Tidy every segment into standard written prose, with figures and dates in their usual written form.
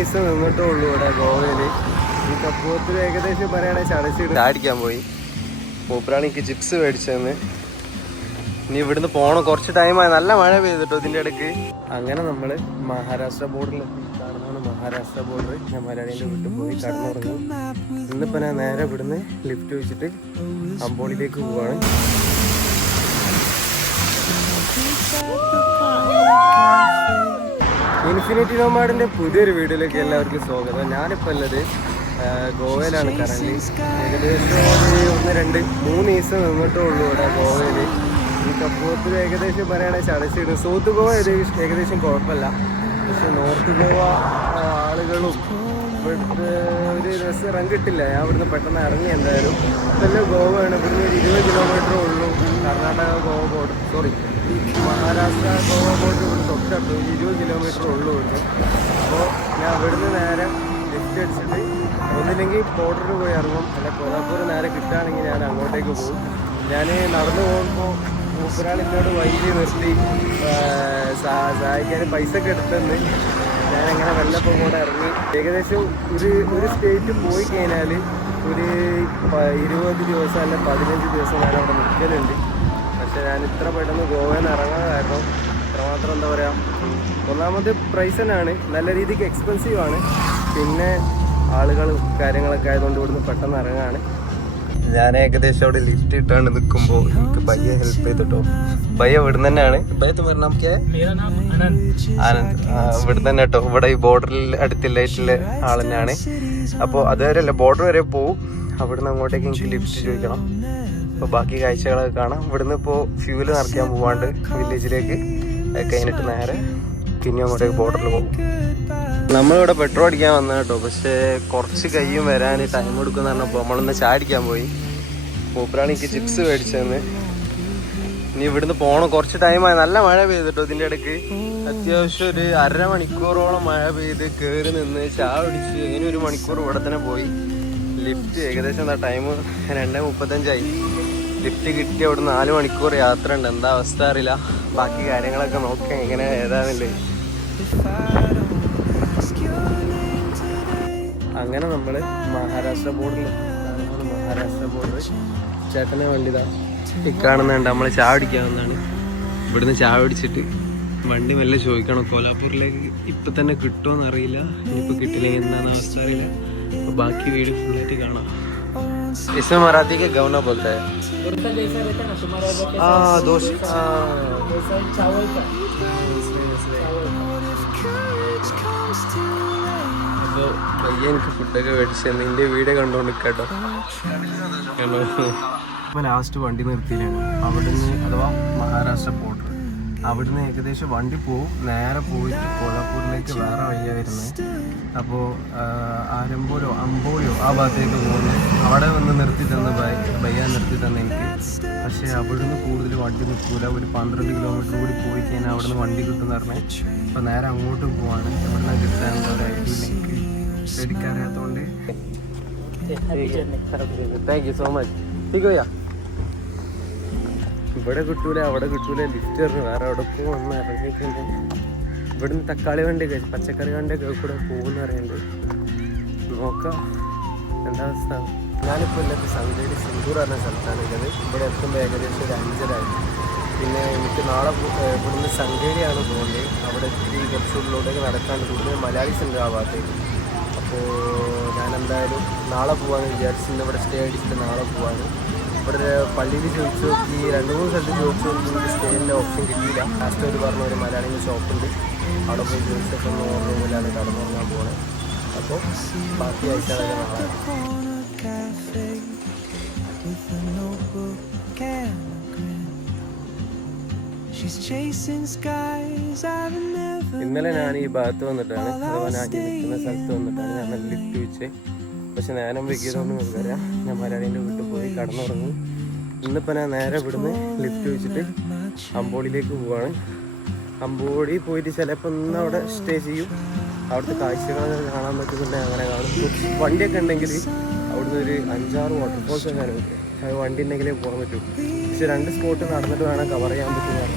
ദിവസം നിന്നിട്ടേ ഉള്ളൂ ഇവിടെ ഗോവയിൽ. ഈ കപ്പൂത്തിൽ ഏകദേശം പറയുകയാണെങ്കിൽ ചടച്ചിട്ട് ചാടിക്കാൻ പോയി. മൂപ്പരാണിക്ക് ചിപ്സ് മേടിച്ചതെന്ന്. ഇനി ഇവിടുന്ന് പോകണം, കുറച്ച് ടൈമായി. നല്ല മഴ പെയ്തിട്ടോ ഇതിൻ്റെ ഇടയ്ക്ക്. അങ്ങനെ നമ്മൾ മഹാരാഷ്ട്ര ബോർഡറിലെത്തി. കാണുന്നതാണ് മഹാരാഷ്ട്ര ബോർഡർ. ഞാൻ മലയാളീൻ്റെ വീട്ടിൽ പോയി കടന്നുറങ്ങി. ഇന്നിപ്പോൾ ഞാൻ നേരെ ഇവിടുന്ന് ലിഫ്റ്റ് വെച്ചിട്ട് അമ്പോളിലേക്ക് പോവാണ്. ഇൻഫിനിറ്റി നോമാഡിൻ്റെ പുതിയൊരു വീഡിയോയിലേക്ക് എല്ലാവർക്കും സ്വാഗതം. ഞാനിപ്പോൾ ഉള്ളത് ഗോവയിലാണ് കറന്റ്. ഏകദേശം ഒരു 1-2-3 ദിവസം നിന്നിട്ടേ ഉള്ളൂ ഇവിടെ ഗോവയിൽ. ഈ കപ്പൂത്തിൽ ഏകദേശം പറയുകയാണെങ്കിൽ ചടച്ചിട്ട്. സൗത്ത് ഗോവ ഏകദേശം കുഴപ്പമില്ല, പക്ഷെ നോർത്ത് ഗോവ ആളുകളും ഇവിടുത്തെ ഒരു രസം കിട്ടില്ല. ഞാൻ ഇവിടുന്ന് പെട്ടെന്ന് ഇറങ്ങി. എന്തായാലും ഇതെല്ലാം ഗോവയാണ്. ഇവിടുന്ന് 20 കിലോമീറ്ററേ ഉള്ളൂ കർണാടക ഗോവ ബോർഡർ. ഈ മഹാരാഷ്ട്ര ഗോവ ബോർഡർ ഇവിടെ തൊട്ടടുത്ത് 20 കിലോമീറ്റർ ഉള്ളൂ ഇവിടുന്ന്. അപ്പോൾ ഞാൻ ഇവിടുന്ന് നേരെ ലിഫ്റ്റ് അടിച്ചിട്ട് ഒന്നില്ലെങ്കിൽ ബോർഡറിൽ പോയി ഇറങ്ങും, അല്ല കോലാപ്പൂർ നേരെ കിട്ടുകയാണെങ്കിൽ ഞാൻ അങ്ങോട്ടേക്ക് പോകും. ഞാൻ നടന്നു പോകുമ്പോൾ മൂപ്പരാൾ എന്നോട് വൈകി നിർത്തി സഹായിക്കാൻ പൈസ ഒക്കെ എടുത്തെന്ന്. ഞാനങ്ങനെ വെള്ളപ്പം കൂടെ ഇറങ്ങി. ഏകദേശം ഒരു സ്റ്റേറ്റ് പോയി കഴിഞ്ഞാൽ ഒരു 20 ദിവസം അല്ല 15 ദിവസം ഞാൻ അവിടെ നിൽക്കലുണ്ട്. പക്ഷെ ഞാൻ ഇത്ര പെട്ടെന്ന് ഗോവയിൽ നിന്ന് ഇറങ്ങാൻ കാരണം ഇത്രമാത്രം എന്താ പറയുക, ഒന്നാമത് പ്രൈസ് തന്നെയാണ്, നല്ല രീതിക്ക് എക്സ്പെൻസീവ് ആണ്. പിന്നെ ആളുകളും കാര്യങ്ങളൊക്കെ ആയതുകൊണ്ട് ഇവിടുന്ന് പെട്ടെന്ന് ഇറങ്ങാണ്. ഞാൻ ഏകദേശം അവിടെ ലിഫ്റ്റ് ഇട്ടാണ്ട് നിൽക്കുമ്പോൾ എനിക്ക് പയ്യെ ഹെൽപ്പ് ചെയ്തിട്ടോ. പയ്യ ഇവിടുന്ന് തന്നെയാണ്. ആനന്ദ് ഇവിടുന്ന് തന്നെ കേട്ടോ. ഇവിടെ ഈ ബോർഡറിൽ അടുത്തില്ലായിട്ടുള്ള ആൾ തന്നെയാണ്. അപ്പോൾ അതുവരെയല്ല, ബോർഡർ വരെ പോവും. അവിടുന്ന് അങ്ങോട്ടേക്ക് എനിക്ക് ലിഫ്റ്റ് ചോദിക്കണം. അപ്പോൾ ബാക്കി കാഴ്ചകളൊക്കെ കാണാം. ഇവിടുന്ന് ഇപ്പോൾ ഫ്യൂല് നിറയ്ക്കാൻ പോവാണ്ട് വില്ലേജിലേക്ക് കഴിഞ്ഞിട്ട് നേരെ പിന്നെ അങ്ങോട്ടേക്ക് ബോർഡറിൽ പോകും. നമ്മളിവിടെ പെട്രോൾ അടിക്കാൻ വന്ന കേട്ടോ. പക്ഷേ കുറച്ച് കയ്യും വരാൻ ടൈം എടുക്കുമെന്ന് പറഞ്ഞപ്പോൾ നമ്മളൊന്ന് ചാടിക്കാൻ പോയി. മൂപ്പരാണിക്ക് ചിപ്സ് മേടിച്ചതെന്ന്. ഇനി ഇവിടുന്ന് പോകണം, കുറച്ച് ടൈമായി. നല്ല മഴ പെയ്തിട്ടോ ഇതിൻ്റെ ഇടയ്ക്ക്. അത്യാവശ്യം ഒരു 1/2 മണിക്കൂറോളം മഴ പെയ്ത് കയറി നിന്ന് ചായ അടിച്ച് ഇങ്ങനെ 1 മണിക്കൂർ ഇവിടെ തന്നെ പോയി. ലിഫ്റ്റ് ഏകദേശം എന്താ ടൈം 2:35 ലിഫ്റ്റ് കിട്ടി. അവിടെ 4 മണിക്കൂർ യാത്ര ഉണ്ട്. എന്താ അവസ്ഥ അറിയില്ല. ബാക്കി കാര്യങ്ങളൊക്കെ നോക്കാം എങ്ങനെ ഏതാന്നില്ലേ. അങ്ങനെ നമ്മൾ മഹാരാഷ്ട്ര ബോർഡറിൽ. മഹാരാഷ്ട്ര ബോർഡർ ചേട്ടനെ വണ്ടിതാ ഇക്കാണുന്നുണ്ട്. നമ്മൾ ചായ അടിക്കാൻ വന്നാണ്. ഇവിടുന്ന് ചായ അടിച്ചിട്ട് വണ്ടി മെല്ലെ ചോദിക്കണം കോലാപ്പൂരിലേക്ക് ഇപ്പം തന്നെ കിട്ടുമോയെന്ന് അറിയില്ല. ഇനിയിപ്പോൾ കിട്ടില്ലെങ്കിൽ എന്താണെന്ന് അവസ്ഥ അറിയില്ല. അപ്പോൾ ബാക്കി വീഡിയോ ഫുള്ളായിട്ട് കാണാം. इसमें मराठी के गवना बोलता है। दोस्त चावल का। അപ്പോൾ പയ്യെ എനിക്ക് ഫുഡൊക്കെ മേടിച്ചു. നിന്റെ വീഡിയോ കണ്ടുകൊണ്ട് കേട്ടോ. അപ്പോൾ ലാസ്റ്റ് വണ്ടി നിർത്തിയില്ലാണ് അവിടുന്ന്, അഥവാ മഹാരാഷ്ട്ര ബോർഡർ. അവിടുന്ന് ഏകദേശം വണ്ടി പോവും. നേരെ പോയിട്ട് കോലാപ്പൂരിലേക്ക് വേറെ വഴിയാണ് വരുന്നത്. അപ്പോൾ അമ്പോളിയോ ആ ഭാഗത്തേക്ക് പോകുന്നു. അവിടെ വന്ന് നിർത്തി തന്ന ബയ്യ നിർത്തി തന്ന എനിക്ക്. പക്ഷേ അവിടുന്ന് കൂടുതൽ വണ്ടി നിൽക്കൂല. ഒരു 12 കിലോമീറ്റർ കൂടി പോയി കഴിഞ്ഞാൽ അവിടുന്ന് വണ്ടി കിട്ടുമെന്ന് പറഞ്ഞാൽ അപ്പോൾ നേരെ അങ്ങോട്ട് പോവാണ്. എവിടുന്ന് കിട്ടാൻ എന്താ പറയുക, എനിക്ക് എടുക്കാറിയാത്തതുകൊണ്ട്. Thank you so much. തീക്കോയാ ഇവിടെ കിട്ടൂല അവിടെ കിട്ടൂല. ലിഫ്റ്റ് എറിഞ്ഞ് വേറെ എവിടെ പോകുമെന്ന് ഇറങ്ങിയിട്ടുണ്ട്. ഇവിടുന്ന് തക്കാളി വണ്ടിയൊക്കെ പച്ചക്കറി വണ്ടിയൊക്കെ കൂടെ പോകുമെന്ന് പറയുന്നുണ്ട്. നോക്കാം എന്താ അവസ്ഥ. ഞാനിപ്പോൾ ഇല്ലാത്ത സങ്കേരി സിന്ദൂർ പറഞ്ഞ സ്ഥലത്താണ് ഉള്ളത്. ഇവിടെ എത്തുമ്പോൾ ഏകദേശം ഒരു 5:30. പിന്നെ എനിക്ക് നാളെ ഇവിടുന്ന് സങ്കേരിയാണ് പോകുന്നത്. അവിടെ ഇത്തിരി കുറച്ചുള്ളിലോട്ടേക്ക് നടക്കാണ്ട് കൂടുതൽ മലയാളീസ് ഉണ്ട് ആ ഭാഗത്തേക്ക്. അപ്പോൾ ഞാൻ എന്തായാലും നാളെ പോകാമെന്ന് വിചാരിച്ചു. ഇവിടെ സ്റ്റേ അടിച്ചിട്ട് നാളെ പോകാൻ. ഇവിടെ പള്ളിയിൽ ചോദിച്ചു നോക്കി, 2-3 സ്ഥലത്ത് ചോദിച്ചു നോക്കി. എനിക്ക് സ്റ്റേയിൻ്റെ ഓപ്ഷൻ കിട്ടിയില്ല. ലാസ്റ്റ് അവർ പറഞ്ഞ ഒരു മലയാളിൻ്റെ ഷോപ്പുണ്ട്, അവിടെ പോയി ചോദിച്ചപ്പോൾ റൂമിലാണ് കടന്നുറങ്ങാൻ പോകുന്നത്. അപ്പോൾ ബാക്കി ആഴ്ചകളൊക്കെ നാളെ. ഇന്നലെ ഞാൻ ഈ ഭാഗത്ത് വന്നിട്ടാണ്, അഥവാ ഞാൻ നിൽക്കുന്ന സ്ഥലത്ത് വന്നിട്ടാണ് ഞാൻ ലിഫ്റ്റ് വെച്ചത്. പക്ഷെ നേരം വൈകിയതൊന്നും വരാം. ഞാൻ മലയാളീൻ്റെ വീട്ടിൽ പോയി കടന്നുറങ്ങി. ഇന്നിപ്പോൾ ഞാൻ നേരെ ഇവിടുന്ന് ലിഫ്റ്റ് വെച്ചിട്ട് അമ്പോളിലേക്ക് പോവാണ്. അമ്പോളി പോയിട്ട് ചിലപ്പോൾ ഇന്ന് അവിടെ സ്റ്റേ ചെയ്യും. അവിടുത്തെ കാഴ്ചകളൊക്കെ കാണാൻ പറ്റുന്നുണ്ടെങ്കിൽ അങ്ങനെ കാണും. വണ്ടിയൊക്കെ ഉണ്ടെങ്കിൽ അവിടുന്ന് ഒരു 5-6 വാട്ടർഫോൾസ് ഒക്കെ ഉണ്ട്. അത് വണ്ടി ഉണ്ടെങ്കിലേ പോകാൻ പറ്റും. പക്ഷെ 2 സ്പോട്ട് നടന്നിട്ട് വേണം കവർ ചെയ്യാൻ പറ്റുന്നതാണ്.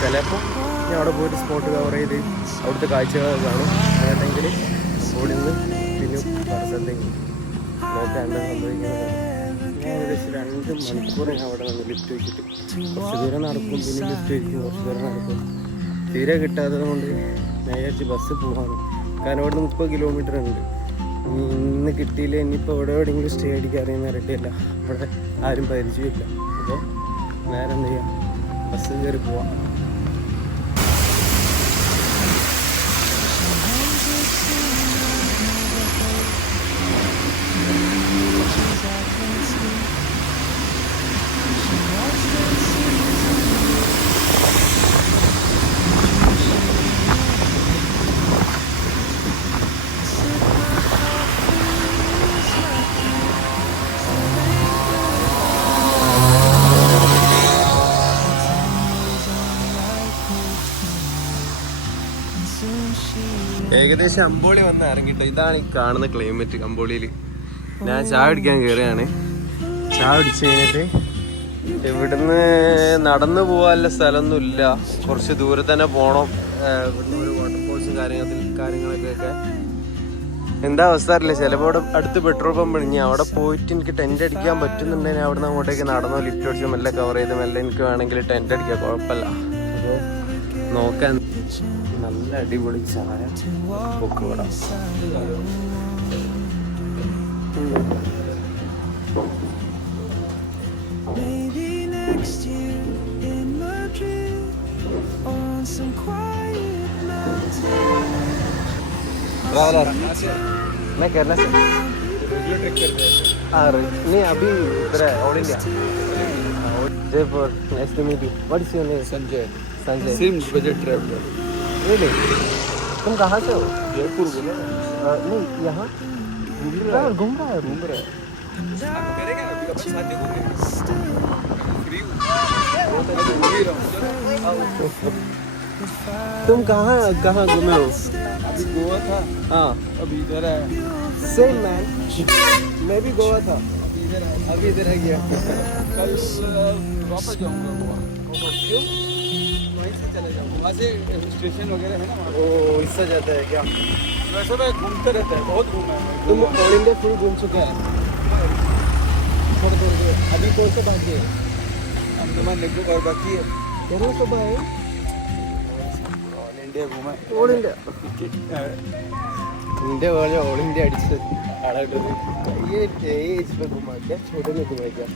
ചിലപ്പോൾ ഞാൻ അവിടെ പോയിട്ട് സ്പോട്ട് കവർ ചെയ്ത് അവിടുത്തെ കാഴ്ചകളൊക്കെ കാണും. അതുണ്ടെങ്കിൽ ശ്രദ്ധിക്കും. നോക്കാൻ എന്താ സംഭവിക്കുന്നത്. ഞാൻ ഏകദേശം 2 മണിക്കൂർ ഞാൻ അവിടെ നിന്ന് ലിഫ്റ്റ് വെച്ചിട്ട് കുറച്ച് ദൂരം നടക്കും, പിന്നെ ലിഫ്റ്റ് വെക്കും, കുറച്ച് ദൂരം നടക്കും. തീരെ കിട്ടാത്തത് കൊണ്ട് ഞാൻ വിചാരിച്ച് ബസ് പോകാമെന്ന്. കാരണം ഇവിടെ നിന്ന് 30 കിലോമീറ്റർ ഉണ്ട്. ഇന്ന് കിട്ടിയില്ല, ഇനിയിപ്പോൾ ഇവിടെ എവിടെയെങ്കിലും സ്റ്റേ അടിക്കാൻ അറിയുന്ന റെഡിയല്ല, ഇവിടെ ആരും പരിചയമില്ല. അപ്പോൾ നേരെ എന്ത് ചെയ്യാം, ബസ് കയറി പോവാം. ഏകദേശം അമ്പോളി വന്ന് ഇറങ്ങിയിട്ട് ഇതാണ് ഈ കാണുന്ന ക്ലൈമറ്റ്. അമ്പോളിയിൽ ഞാൻ ചായ കുടിക്കാൻ കയറിയാണ്. ചായ കുടിച്ച് കഴിഞ്ഞിട്ട് ഇവിടുന്ന് നടന്നു പോകാനുള്ള സ്ഥലമൊന്നും ഇല്ല, കുറച്ച് ദൂരെ തന്നെ പോകണം. ഇവിടുന്ന് ഒരു വാട്ടർഫോൾസും കാര്യങ്ങളൊക്കെ എന്താ അവസ്ഥ അറിയില്ല. ചിലപ്പോൾ ഇവിടെ അടുത്ത് പെട്രോൾ പമ്പ് ഇനി അവിടെ പോയിട്ട് എനിക്ക് ടെൻറ്റ് അടിക്കാൻ പറ്റുന്നുണ്ടെങ്കിൽ അവിടെ നിന്ന് അങ്ങോട്ടേക്ക് നടന്നോ ലിഫ്റ്റ് അടിച്ച് മെല്ലെ കവർ ചെയ്ത് മെല്ലെ എനിക്ക് വേണമെങ്കിൽ ടെൻറ്റ് അടിക്കാം, കുഴപ്പമില്ല. അപ്പോൾ നോക്കാൻ നല്ല അടിപൊളി ചായ പൊക്കുവട. मैं केरला से। नहीं अभी इधर है all India Jaipur. Nice to meet you. What is your name? Sanjay. Sanjay same budget traveller. Really? तुम कहाँ से हो? जयपुर बोला। नहीं यहाँ घूम रहा है। आपको करेगा अभी अपन साथ ही घूमेंगे। तुम कहाँ घूमे हो? अभी गोवा था। हाँ अभी इधर है। सेम मैन, मैं भी गोवा था, अभी इधर है गया। कल वापस जाऊँगा गोवा। क्यों? वहीं से चले जाऊँगा, वहाँ से स्टेशन वगैरह है ना। ओ इससे जाता है क्या? वैसे मैं घूमते रहता है, बहुत घूमा है। तुम ऑल इंडिया फुल घूम चुके हैं? अभी तो से बाकी है अंडमान निकोबार बाकी है। केरला कब आए? ऑल इंडिया घूमा। ऑल इंडिया इंडिया वाले ऑल इंडिया अडिशन ये एज में घुमा क्या? छोटे में घुमा क्या?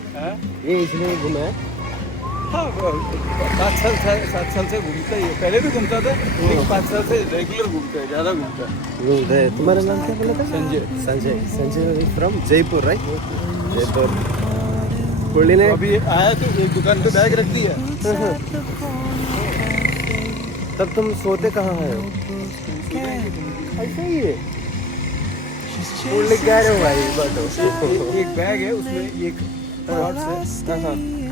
ये एज में घुमा है? हाँ 7 साल से घूमता ही है। पहले भी घूमता था, लेकिन 5 साल से रेगुलर घूमता है, ज़्यादा घूमता है। तुम्हारा नाम क्या बोला था? Sanjay. Sanjay Sanjay from Jaipur right? Jaipur. Pulley ने अभी आया तो एक दुकान पे बैग रख दिया। तब तुम सोते कहाँ है? ऐसा ही है भाई। एक बैग है उसमें एक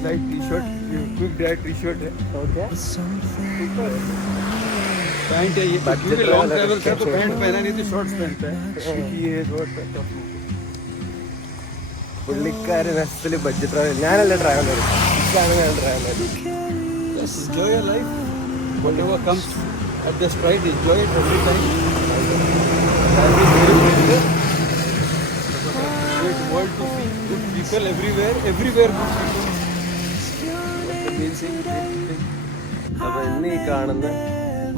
light T shirt, quick dry T shirt है, पैंट है ये। क्योंकि लॉन्ग ट्रैवल का तो पैंट पहना नहीं तो शॉर्ट्स पहनता है, ये शॉर्ट पहनता है। പുള്ളിക്കാരൻ അസല് ബഡ്ജറ്റ് ട്രാവലർ. ഞാനല്ല ട്രാവലർ, ഇതാണ് ഞാൻ traveller. Enjoy your life. Whatever comes at the stride, enjoy it every time. Great world to see, good people everywhere good people. അപ്പോൾ ഇന്ന് ഈ കാണുന്ന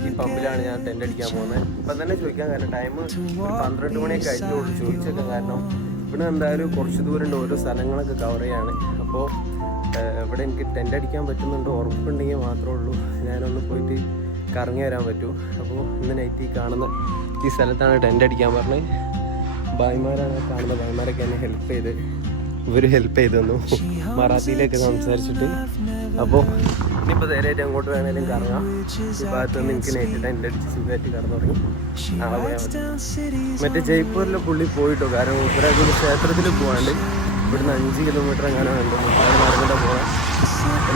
ഈ പമ്പിലാണ് ഞാൻ ടെൻ്റ് അടിക്കാൻ പോകുന്നത്. ഇപ്പം തന്നെ ചോദിക്കാൻ കാരണം ടൈം 12 മണിയൊക്കെ ആയിട്ടുള്ളൂ. ചോദിച്ചൊക്കെ കാരണം ഇവിടെ എന്തായാലും കുറച്ച് ദൂരമുണ്ട്, ഓരോ സ്ഥലങ്ങളൊക്കെ കവർ ചെയ്യാണ്. അപ്പോൾ ഇവിടെ എനിക്ക് ടെൻ്റ് അടിക്കാൻ പറ്റുന്നുണ്ട് ഉറപ്പുണ്ടെങ്കിൽ മാത്രമേ ഉള്ളൂ ഞാനൊന്ന് പോയിട്ട് കറങ്ങി വരാൻ പറ്റൂ. അപ്പോൾ ഇന്ന് നൈറ്റ് ഈ കാണുന്ന ഈ സ്ഥലത്താണ് ടെൻ്റ് അടിക്കാൻ പറഞ്ഞത്. ഭായിമാരാണ് കാണുന്ന ഭായിമാരൊക്കെ എന്നെ ഹെൽപ്പ് ചെയ്ത് തന്നു മറാത്തിയിലൊക്കെ സംസാരിച്ചിട്ട്. അപ്പോൾ ഇനിയിപ്പോൾ നേരായിട്ട് അങ്ങോട്ട് വേണേലും കറങ്ങാം. ഈ ഭാഗത്തുനിന്ന് എനിക്ക് നൈറ്റ് ടെൻ്റ് അടിച്ച് സുഖമായിട്ട് കറന്നു തുടങ്ങി നാളെ പോയാൽ മതി. മറ്റേ ജയ്പൂരിലെ പുള്ളി പോയിട്ടോ, കാരണം ഉത്തരാഖണ്ഡ് ക്ഷേത്രത്തിൽ പോകാണ്ട് ഇവിടുന്ന് 5 കിലോമീറ്റർ എങ്ങനെ ഉണ്ട്, നടന്നിട്ട് പോകാൻ.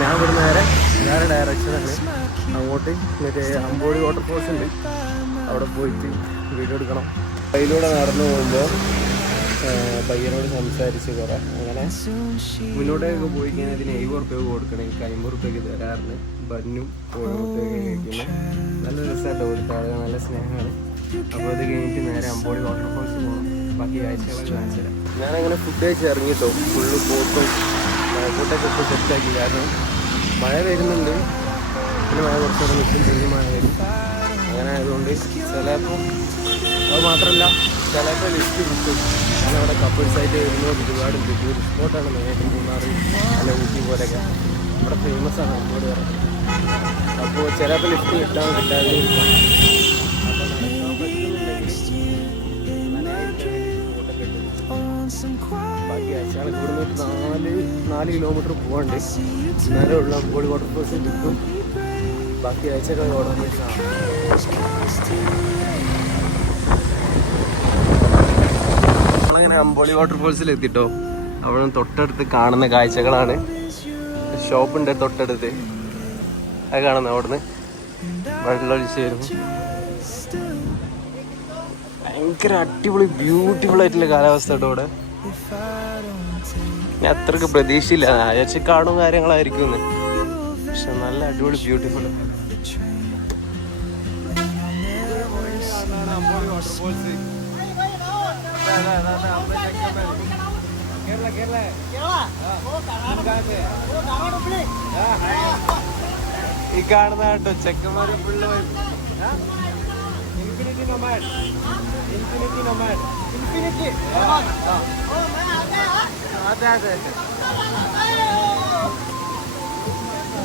ഞാൻ ഇവിടെ നേരെ വേറെ ഡയറക്ഷനാണ് അങ്ങോട്ട്. മറ്റേ അമ്പോളി വാട്ടർഫോൾസ് ഉണ്ട്, അവിടെ പോയിട്ട് വീഡിയോ എടുക്കണം. അതിലൂടെ നടന്നു പോകുമ്പോൾ പയ്യനോട് സംസാരിച്ച് കുറേ അങ്ങനെ മുന്നോട്ടേക്ക് പോയി കഴിഞ്ഞാൽ ഇതിന് 70 റുപ്യ കൊടുക്കണം. എനിക്ക് 50 റുപ്യക്ക് തരാറുണ്ട്. ബന്നും 70 റുപ്യൊക്കെ കഴിക്കുന്നത് നല്ല രസമായിട്ട്. ഒരു താഴെ നല്ല സ്നേഹമാണ്. അപ്പോൾ അത് കഴിഞ്ഞിട്ട് നേരെ അമ്പോളി വാട്ടർഫോൾസ് പോകണം. ബാക്കി കാഴ്ചകളൊക്കെ കാണിച്ചു തരാം. ഞാനങ്ങനെ ഫുഡ് കഴിച്ച് ഇറങ്ങിട്ടോ. ഫുള്ള് പോട്ടും ഫുഡൊക്കെ ഇപ്പോൾ സെറ്റാക്കി. കാരണം മഴ വരുന്നുണ്ട്, പിന്നെ മഴ കുറച്ചൊക്കെ നിൽക്കും, ചെറിയ മഴ വരും. അങ്ങനെ ആയതുകൊണ്ട് ചിലപ്പോൾ അത് മാത്രമല്ല ചിലപ്പോൾ ലിസ്റ്റ് കിട്ടും. കാരണം അവിടെ കപ്പിൾസായിട്ട് വരുന്നത് ഒരുപാടുണ്ട്. ടൂറിസ്റ്റ് സ്പോട്ടാണ് മെയിനായിട്ട് മൂന്നാർ അല്ല ഊട്ടി പോലെയൊക്കെ ഇവിടെ ഫേമസ് ആണ് അങ്ങോട്ട് പറഞ്ഞത്. അപ്പോൾ ചിലപ്പോൾ ലിഫ്റ്റ് കിട്ടാതെ കിട്ടാതെ ബാക്കി ആഴ്ചകൾ ഇവിടുന്ന് 4 കിലോമീറ്റർ പോകാണ്ട് നേരെ ഉള്ള അമ്പോളി വാട്ടർഫോൾസ് കിട്ടും. ബാക്കി ആഴ്ചകൾ വാട്ടർഫോൾസാണ്. നമ്മളങ്ങനെ അമ്പോളി വാട്ടർഫോൾസിൽ എത്തിട്ടോ. അവിടെ തൊട്ടടുത്ത് കാണുന്ന കാഴ്ചകളാണ്. ഷോപ്പുണ്ട് തൊട്ടടുത്ത്, അത് കാണുന്ന അവിടുന്ന് വെള്ളമൊഴിച്ച് വരുന്നു. ഭയങ്കര അടിപൊളി ബ്യൂട്ടിഫുൾ ആയിട്ടുള്ള കാലാവസ്ഥ കേട്ടോ ഇവിടെ. ഞാൻ അത്രക്ക് പ്രതീക്ഷയില്ല, ആഴ്ച കാടും കാര്യങ്ങളായിരിക്കും, പക്ഷെ നല്ല അടിപൊളി ബ്യൂട്ടിഫുൾ. ഈ കാണുന്ന കേട്ടോ ചെക്കന്മാര് ഫുള്ള് ഇൻഫിനിറ്റി നൊമാഡ്. അതെ അതെ.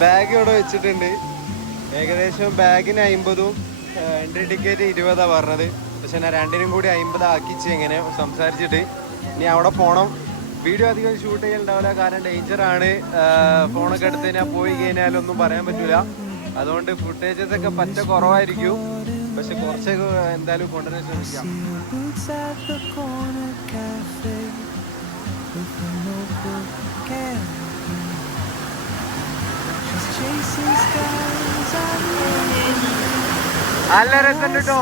ബാഗ് ഇവിടെ വെച്ചിട്ടുണ്ട്. ഏകദേശം ബാഗിന് 50, എൻട്രി ടിക്കറ്റ് 20 പറഞ്ഞത്. പക്ഷെ ഞാൻ രണ്ടിനും കൂടി 50 ആക്കിച്ച് എങ്ങനെ സംസാരിച്ചിട്ട് ഇനി അവിടെ പോകണം. വീഡിയോ അധികം ഷൂട്ട് ചെയ്യലുണ്ടാവില്ല, കാരണം ഡേഞ്ചറാണ്. ഫോണൊക്കെ എടുത്ത് കഴിഞ്ഞാൽ പോയി കഴിഞ്ഞാലൊന്നും പറയാൻ പറ്റില്ല. അതുകൊണ്ട് ഫുട്ടേജസ് ഒക്കെ പറ്റ കുറവായിരിക്കും, പക്ഷെ കുറച്ചൊക്കെ എന്തായാലും കൊണ്ടുവരാൻ ശ്രമിക്കാം. നല്ല രസം കേട്ടോ.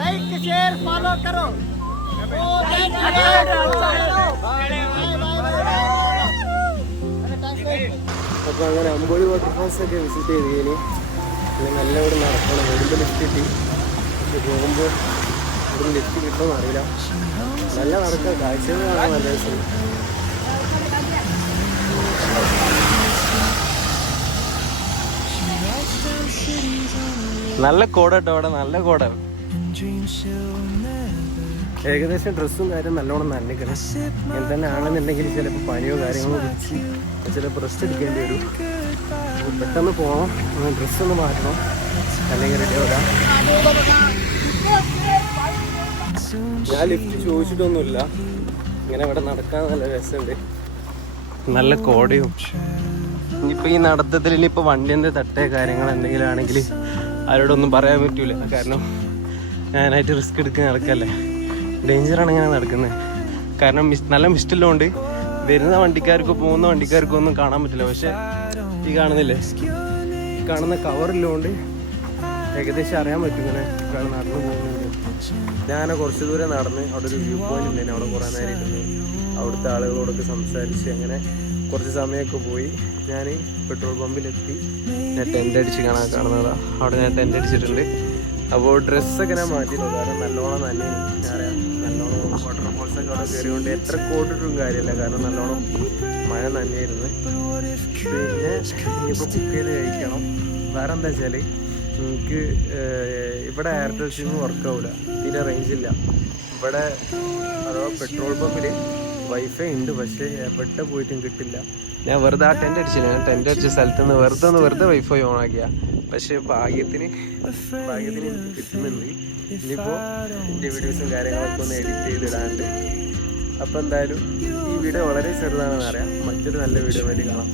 लाइक शेयर फॉलो करो. അപ്പോൾ അങ്ങനെ അമ്പോളി വാട്ടർഫാൾസ് ഒക്കെ വിസിറ്റ് ചെയ്ത് കഴിഞ്ഞ് പിന്നെ നല്ല ഇവിടെ നടക്കണം. വരുമ്പോൾ ലിഫ്റ്റ് കിട്ടി, പോകുമ്പോൾ ഇവിടെ ലിഫ്റ്റ് കിട്ടുമെന്ന് അറിയില്ല. നല്ല നടക്കാം, കാഴ്ചകൾ കാണാൻ നല്ല രസം. നല്ല കോട കേട്ടോ അവിടെ, നല്ല കോട. ഏകദേശം ഡ്രസ്സും കാര്യം നല്ലോണം നനയ്ക്കണം. ഇങ്ങനെ തന്നെ ആണെന്നുണ്ടെങ്കിൽ ചിലപ്പോൾ പനിയോ കാര്യങ്ങളോ വെച്ച് ചിലപ്പോൾ റെസ്റ്റ് എടുക്കേണ്ടി വരും. പെട്ടെന്ന് പോകണം, ഡ്രസ്സൊന്ന് മാറ്റണം, അല്ലെങ്കിൽ റെഡി ആവില്ല. ഞാൻ ലിഫ്റ്റ് ചോദിച്ചിട്ടൊന്നുമില്ല, ഇങ്ങനെ ഇവിടെ നടക്കാൻ നല്ല രസമുണ്ട്, നല്ല കോടയും. ഇനിയിപ്പോൾ ഈ നടത്തത്തിൽ ഇനിയിപ്പോൾ വണ്ടി എന്ത് തട്ടേ കാര്യങ്ങൾ എന്തെങ്കിലും ആണെങ്കിൽ ആരോടൊന്നും പറയാൻ പറ്റൂല. കാരണം ഞാനായിട്ട് റിസ്ക് എടുക്കാൻ നടക്കല്ലേ, ഡേഞ്ചറാണ് ഇങ്ങനെ നടക്കുന്നത്. കാരണം നല്ല മിസ്റ്റുള്ളതുകൊണ്ട് വരുന്ന വണ്ടിക്കാർക്കോ പോകുന്ന വണ്ടിക്കാർക്കോ ഒന്നും കാണാൻ പറ്റില്ല. പക്ഷെ ഈ കാണുന്നില്ലേ, ഈ കാണുന്ന കവറില്ലോണ്ട് ഏകദേശം അറിയാൻ പറ്റും ഇങ്ങനെ നടന്നു പോകുന്നുണ്ട്. ഞാൻ കുറച്ച് ദൂരം നടന്ന് അവിടെ ഒരു വ്യൂ പോയിന്റ് ഉണ്ടായിരുന്നു, അവിടെ കുറേ നേരം ഇരുന്ന് അവിടുത്തെ ആളുകളോടൊക്കെ സംസാരിച്ച് അങ്ങനെ കുറച്ച് സമയമൊക്കെ പോയി. ഞാൻ പെട്രോൾ പമ്പിലെത്തി. ഞാൻ ടെൻ്റ് അടിച്ച് കാണുന്നതാണ്. അവിടെ ഞാൻ ടെൻ്റ് അടിച്ചിട്ടുണ്ട്. അപ്പോൾ ഡ്രസ്സൊക്കെ ഞാൻ മാറ്റിയിട്ടു, കാരണം നല്ലോണം തന്നെ അറിയാം, നല്ലോണം വാട്ടർഫോൾസൊക്കെ അവിടെ കയറിയോണ്ട് എത്ര കോട്ടിട്ടും കാര്യമില്ല, കാരണം നല്ലോണം മഴ നനയായിരുന്നു. പിന്നെ ഇനിയിപ്പോൾ കുക്ക് ചെയ്ത് കഴിക്കണം. വേറെ എന്താ വെച്ചാൽ എനിക്ക് ഇവിടെ എയർടെൽ സിം വർക്കാവില്ല, തീരെ റേഞ്ചില്ല ഇവിടെ. അഥവാ പെട്രോൾ പമ്പിൽ വൈഫൈ ഉണ്ട്, പക്ഷേ എവിടെ പോയിട്ടും കിട്ടില്ല. ഞാൻ വെറുതെ ആ ടെൻ്റ് അടിച്ചില്ല, ഞാൻ ടെൻ്റ് അടിച്ച സ്ഥലത്ത് നിന്ന് വെറുതെ വൈഫൈ ഓൺ ആക്കിയ. പക്ഷേ ഭാഗ്യത്തിന് എനിക്ക് കിട്ടുന്നുണ്ട്. ഇനിയിപ്പോൾ എൻ്റെ വീഡിയോസും കാര്യങ്ങളൊക്കെ ഒന്ന് എഡിറ്റ് ചെയ്തിടാണ്ട് അപ്പോൾ എന്തായാലും ഈ വീഡിയോ വളരെ ചെറുതാണെന്ന് അറിയാം. മറ്റൊരു നല്ല വീഡിയോ വേണ്ടി കാണാം.